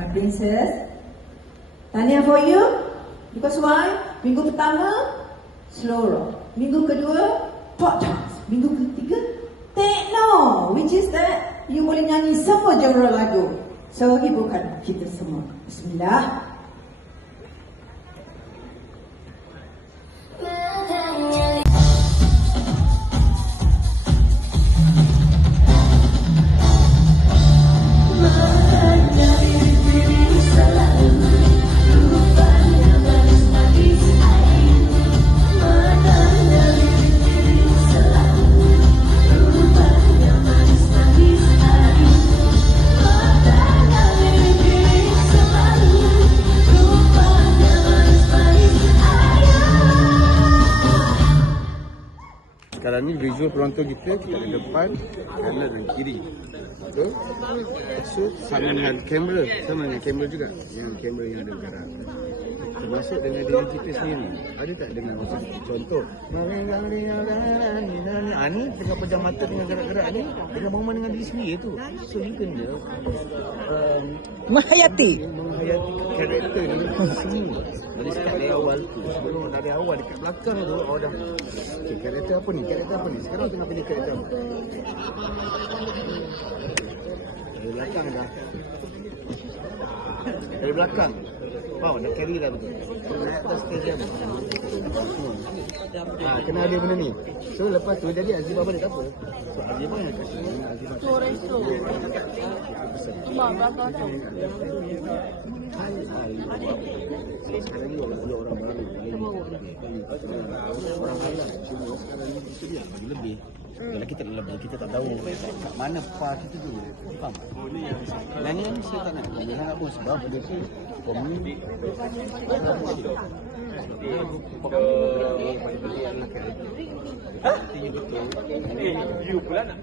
My princess. Tahniah for you. Because why? Minggu pertama, slow rock. Minggu kedua, pop dance. Minggu ketiga, techno. Which is that you boleh nyanyi semua genre lagu. So, hiburkan kita semua. Bismillah. Sekarang ni visual penonton kita ada depan, kanan dan kiri. Betul? So sama dengan kamera juga. Yang kamera yang ada bergerak. Termasuk dengan diri kita sendiri. Ada tak dengan macam contoh? Ni tengah pejam mata dengan gerak-gerak ni, dengan bermain dengan diri sendiri tu. So you kena menghayati karakter ni semua. Dari start dari awal tu, sebelum dari awal dekat belakang tu awak dah okay, karakter apa ni? Sekarang tengah pilih karakter apa? Dari belakang dah. Dari belakang. Wow, dah carry dah betul. Naik atas stage dia. Kena ada benda ni. So lepas tu jadi Azimah balik tak apa. So Azimah yang kasih Azimah. Resto. Belakang tu. Sekarang ni orang baru. Orang malam. Cuma sekarang ni itu dia bagi lebih. Kalau kita lebih, kita tak tahu kat mana part kita tu. Faham? Dan ni saya tak nak. Dia nak pun sebab dia tu komuni. Betul. You pula nak